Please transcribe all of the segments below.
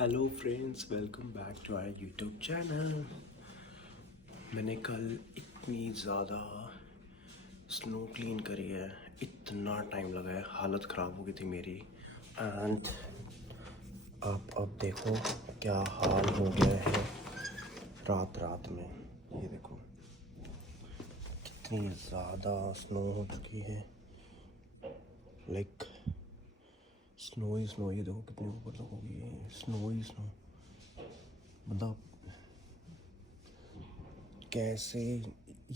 Hello friends, welcome back to our YouTube channel. मैंने कल इतनी ज़्यादा स्नो क्लीन करी है, इतना टाइम लगा है, हालत ख़राब हो गई थी मेरी। एंड आप अब देखो क्या हाल हो गया है रात में। ये देखो कितनी ज़्यादा स्नो हो चुकी है। लाइक स्नो ही देखो कितने ऊपर तक हो गई है। स्नो मतलब कैसे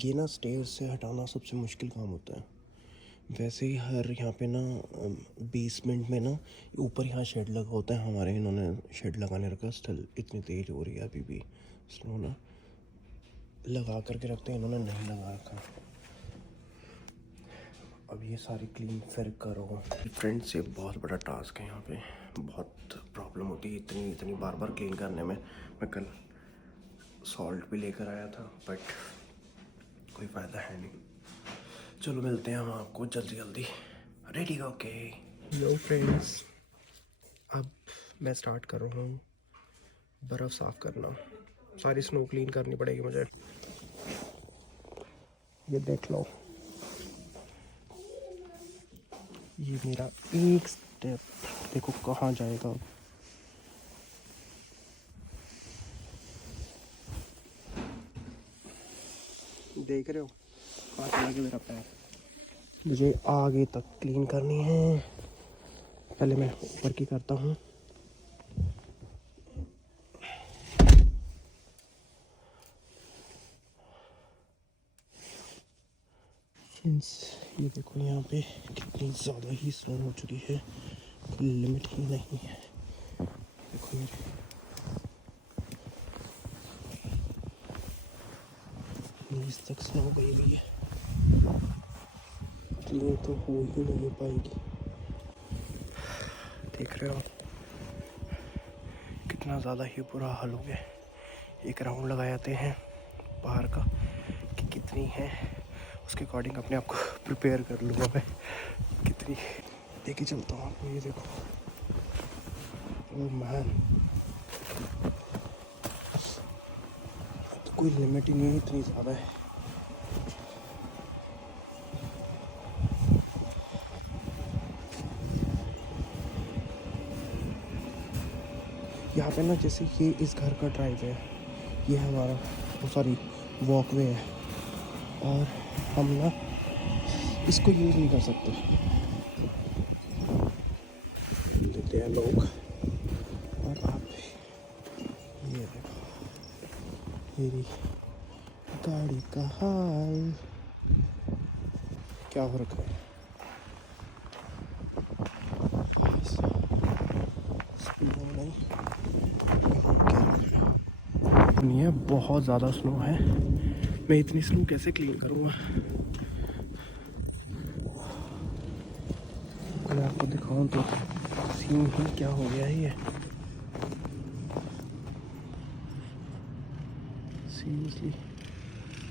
ये ना स्टेज से हटाना सबसे मुश्किल काम होता है। वैसे ही हर यहाँ पे ना बेसमेंट में ना ऊपर यहाँ शेड लगा होता है हमारे, इन्होंने शेड लगाने रखा। स्टिल इतनी तेज हो रही है अभी भी स्नो ना, लगा करके रखते हैं, इन्होंने नहीं लगा रखा। अब ये सारी क्लीन फिर करो। फ्रेंड्स, ये बहुत बड़ा टास्क है, यहाँ पे बहुत प्रॉब्लम होती है इतनी बार बार क्लीन करने में। मैं कल सॉल्ट भी लेकर आया था बट कोई फ़ायदा है नहीं। चलो मिलते हैं हम आपको जल्दी रेडी ओके। हेलो फ्रेंड्स, अब मैं स्टार्ट कर रहा हूँ बर्फ़ साफ़ करना। सारी स्नो क्लीन करनी पड़ेगी मुझे। ये देख लो, ये मेरा एक स्टेप देखो कहाँ जाएगा। देख रहे हो कहाँ चला गया मेरा पैर। मुझे आगे तक क्लीन करनी है। पहले मैं ऊपर की करता हूँ। ये देखो यहाँ पे कितनी ज़्यादा ही स्नो हो चुकी है, लिमिट ही नहीं है। देखो मेरे नीज तक स्नो गई हुई है, क्लीन तो हो ही नहीं पाएगी। देख रहे हो कितना ज़्यादा ही बुरा हाल हो गया। एक राउंड लगा जाते हैं बाहर का कि कितनी है, उसके अकॉर्डिंग अपने आप को प्रिपेयर कर लूँगा मैं कितनी। लेके चलता हूँ आपको, ये देखो। ओह मैन, तो कोई लिमिट ही नहीं है, इतनी ज़्यादा है। यहाँ पे ना जैसे ये इस घर का ड्राइव है, ये हमारा सॉरी वॉकवे है, और हम ना इसको यूज़ नहीं कर सकते। देते हैं लोग। और आप ये देखो मेरी गाड़ी का हाल क्या हो रखा है। नहीं है, बहुत ज़्यादा स्नो है। मैं इतनी स्नो कैसे क्लीन करूँगा। मैं आपको दिखाऊं तो सीन ही क्या हो गया है। ये सीरियसली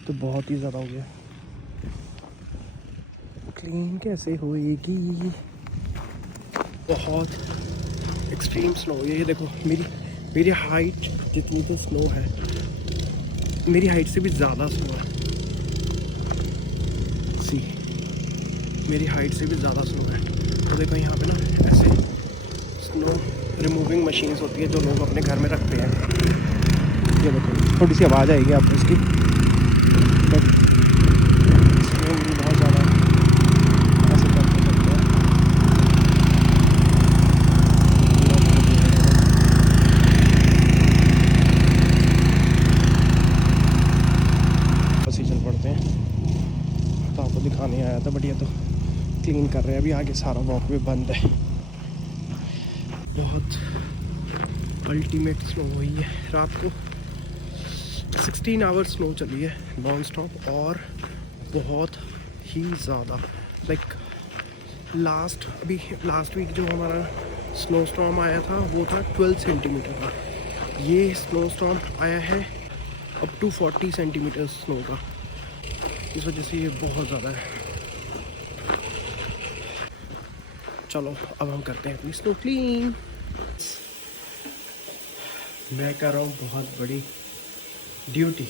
तो बहुत ही ज़्यादा हो गया। क्लीन कैसे होएगी, बहुत एक्सट्रीम स्नो है। ये देखो मेरी हाइट जितनी तो स्नो है, मेरी हाइट से भी ज़्यादा स्नो है। सी मेरी हाइट से भी ज़्यादा स्नो है। तो देखो यहाँ पे ना ऐसे स्नो रिमूविंग मशीन्स होती है जो लोग अपने घर में रखते हैं। ये देखो थोड़ी सी आवाज़ आएगी आपको इसकी, बट स्नो बहुत ज़्यादा ऐसे करते हैं। बस ही चल पड़ते हैं। तो आपको दिखाने आया था, बट ये तो क्लीन कर रहे हैं अभी। आगे सारा वॉकवे बंद है। बहुत अल्टीमेट स्नो हुई है रात को। 16 आवर्स स्नो चली है नॉन स्टॉप, और बहुत ही ज़्यादा। लाइक लास्ट वीक जो हमारा स्नो स्टॉर्म आया था वो था 12 सेंटीमीटर का। ये स्नो स्टॉर्म आया है अप टू 40 सेंटीमीटर स्नो का। इस वजह से ये बहुत ज़्यादा है। चलो अब हम करते हैं अपनी स्नो क्लीन। मैं कर रहा हूँ बहुत बड़ी ड्यूटी,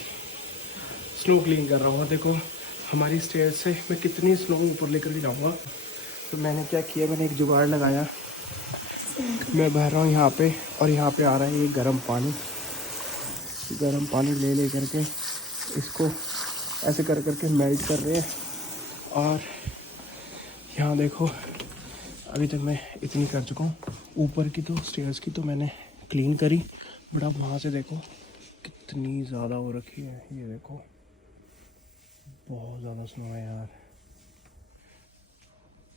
स्नो क्लीन कर रहा हूँ। देखो हमारी स्टेयर से मैं कितनी स्नो ऊपर लेकर के जाऊँगा। तो मैंने क्या किया, मैंने एक जुगाड़ लगाया। मैं बह रहा हूँ यहाँ पे और यहाँ पे आ रहा है ये गर्म पानी ले करके इसको ऐसे कर करके मेल्ट कर रहे हैं। और यहाँ देखो अभी तक मैं इतनी कर चुका हूँ। ऊपर की तो स्टेयर्स की तो मैंने क्लीन करी, बट अब वहाँ से देखो कितनी ज़्यादा हो रखी है। ये देखो बहुत ज़्यादा स्नो है यार,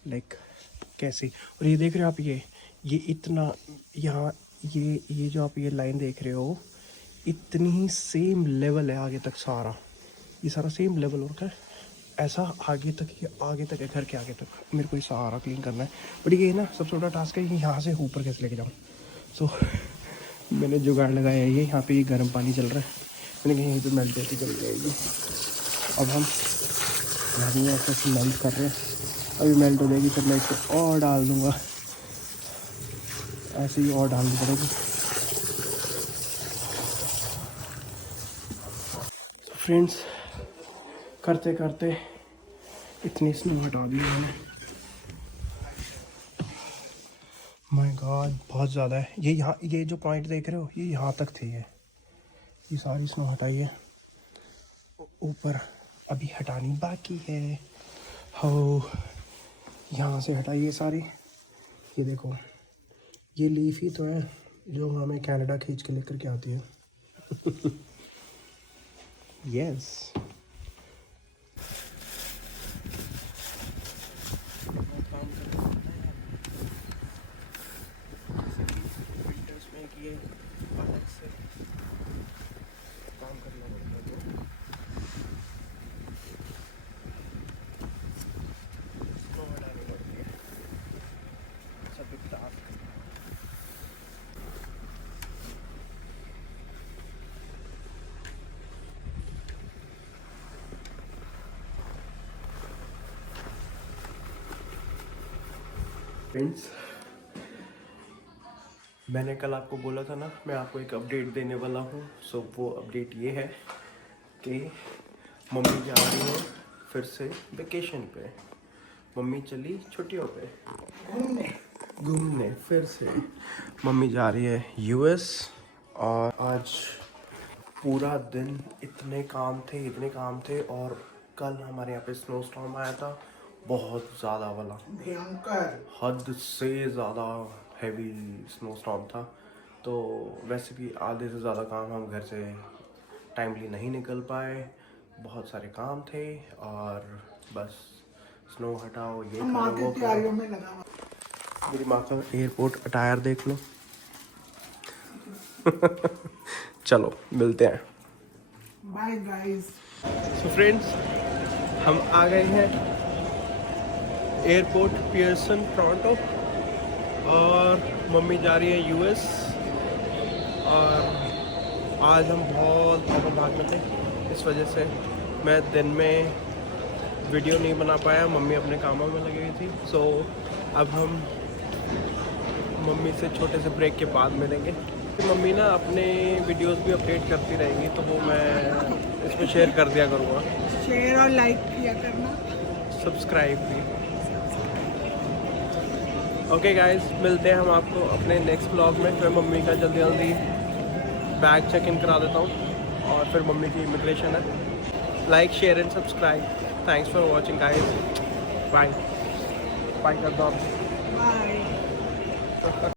लाइक कैसी। और ये देख रहे हो आप, ये इतना यहाँ ये जो आप ये लाइन देख रहे हो, इतनी ही सेम लेवल है आगे तक। सारा ये सारा सेम लेवल हो रखा है ऐसा आगे तक, ये आगे तक है, घर के आगे तक। मेरे को ये सारा क्लीन करना है, बट ये ना सबसे बड़ा टास्क है कि यहाँ से ऊपर कैसे लेके जाऊँ। सो मैंने जुगाड़ लगाया है, ये यहाँ पे ये गर्म पानी चल रहा है, मैंने कहीं यहीं पर मेल्ट होती चली जाएगी। अब हम यहाँ ऐसे मेल्ट कर रहे हैं, अभी मेल्ट हो जाएगी फिर मैं इसको और डाल दूँगा, ऐसे ही और डालनी पड़ेगी। फ्रेंड्स करते करते इतनी स्नो हटा दी मैंने, माय गॉड बहुत ज़्यादा है। ये यहाँ ये जो पॉइंट देख रहे हो ये यहाँ तक थी, ये सारी स्नो हटाई है। ऊपर अभी हटानी बाकी है। हो यहाँ से हटाइए सारी। ये देखो ये लीफ ही तो है जो हमें कनाडा खींच के लेकर के आती है। यस विंटर्स में ये अलग से काम करना पड़ता है, तो स्नो हटानी पड़ती है, सब एक टास्क। फ्रेंड्स मैंने कल आपको बोला था ना मैं आपको एक अपडेट देने वाला हूँ। सो वो अपडेट ये है कि मम्मी जा रही है फिर से वेकेशन पे। मम्मी चली छुट्टियों पे घूमने फिर से। मम्मी जा रही है यूएस। और आज पूरा दिन इतने काम थे। और कल हमारे यहाँ पे स्नो स्टॉर्म आया था, बहुत ज़्यादा वाला, भयंकर, हद से ज़्यादा हैवी स्नो स्टॉर्म था। तो वैसे भी आधे से ज़्यादा काम हम घर से टाइमली नहीं निकल पाए, बहुत सारे काम थे। और बस स्नो हटाओ, ये करो वो करो। मेरी माँ का एयरपोर्ट अटायर देख लो। चलो मिलते हैं, बाय गाइस। सो फ्रेंड्स हम आ गए हैं एयरपोर्ट पियर्सन टोरंटो, और मम्मी जा रही है यूएस। और आज हम बहुत भाग में थे, इस वजह से मैं दिन में वीडियो नहीं बना पाया, मम्मी अपने कामों में लगी हुई थी। सो अब हम मम्मी से छोटे से ब्रेक के बाद मिलेंगे। मम्मी ना अपने वीडियोस भी अपडेट करती रहेंगी, तो वो मैं इसमें शेयर कर दिया करूँगा। शेयर और लाइक किया करना, सब्सक्राइब भी। ओके गाइस, मिलते हैं हम आपको अपने नेक्स्ट ब्लॉग में। मैं मम्मी का जल्दी बैग चेक इन करा देता हूँ, और फिर मम्मी की इमिग्रेशन है। Like share and subscribe. Thanks for watching guys. Bye bye कर दो आप। बाय।